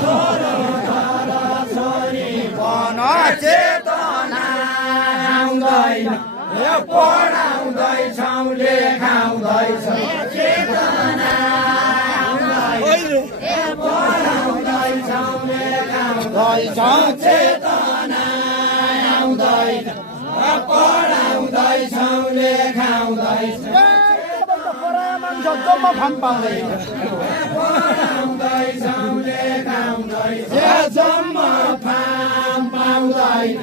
छोरो छोरी पन चेतना आउँदैन पढाउँदैछौँ लेखाउँदैछौँ चेतना पढाउँदैछौँ लेखाउँदैछौँ चेतना आउँदैन पढाउँदैछौँ लेखाउँदैछौँ जम्मा फाम पाउँदैन पढाउँदैछौँ लेखाउँदैछौँ जम्मा फाम पाउँदैन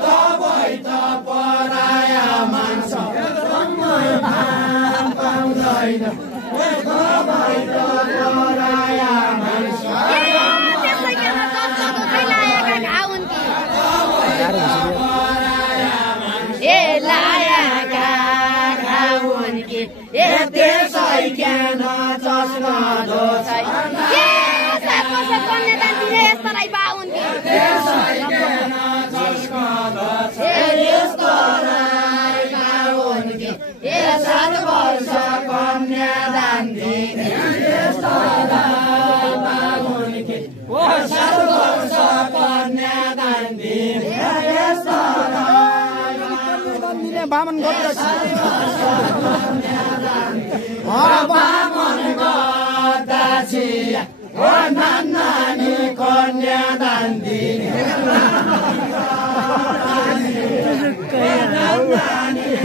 तबै त पराया मान्छ जम्मा फाम पाउँदैन तबै त पराया मान्छ त्यसै ज्ञान चस्न दोषै त्यसै ज्ञान चस्न दोषै यस्तो राई बाहुनकी 7 वर्ष कन्यादान दिने यस्तो राई बाहुनकी 7 वर्ष कन्यादान दिने यस्तो राई कन्यादान दिने बामन गर्दछ बामन गर्दछ नानी कन्यादान दिने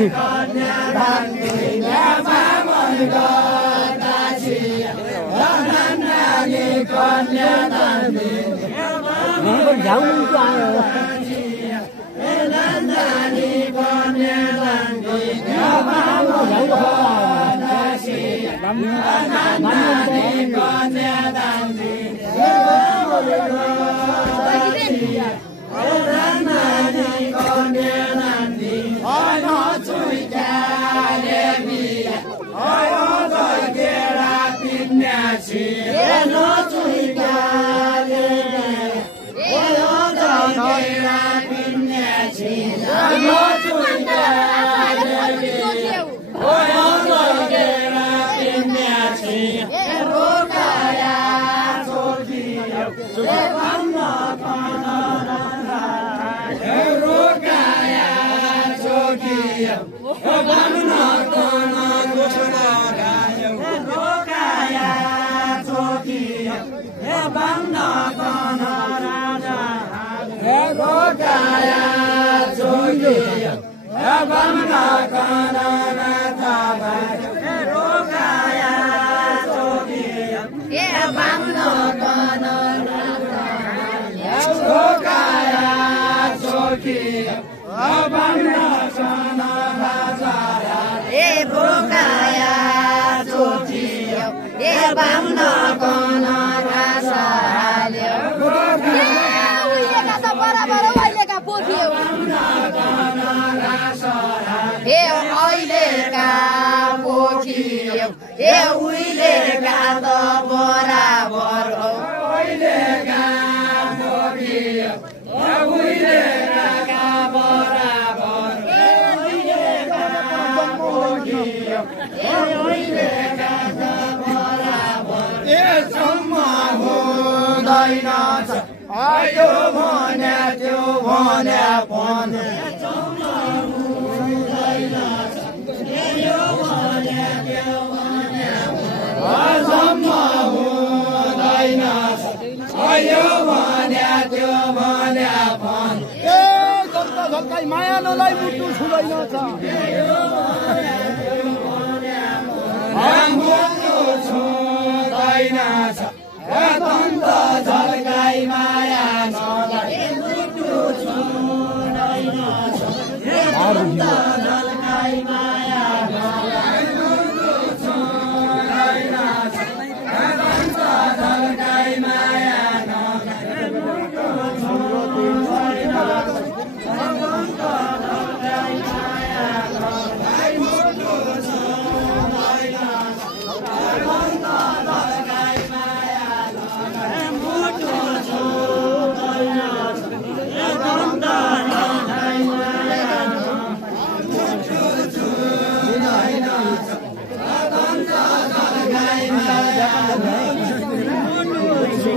कन्यादान दिने बामन गर्दछ नानी कन्यादान दिने नानी कन्यादान दिने नानी कन्यादान दिने नानी कन्यादान दिने चुइकाले बिहा गेडा पिन्यासी चुइकाले गेडा पिन्यासी आयो भने त्यो भने पनि माया नलाई मुटु छुँदैन झल्काई माया नलाई मुटु छुँदैन झल्काई माया नलाई मुटु छुँदैन झल्काई माया नलाई मुटु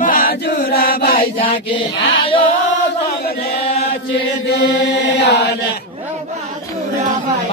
बाजुरा भाइ झाके आयो जगले चिदियाले बाजुरा भाइ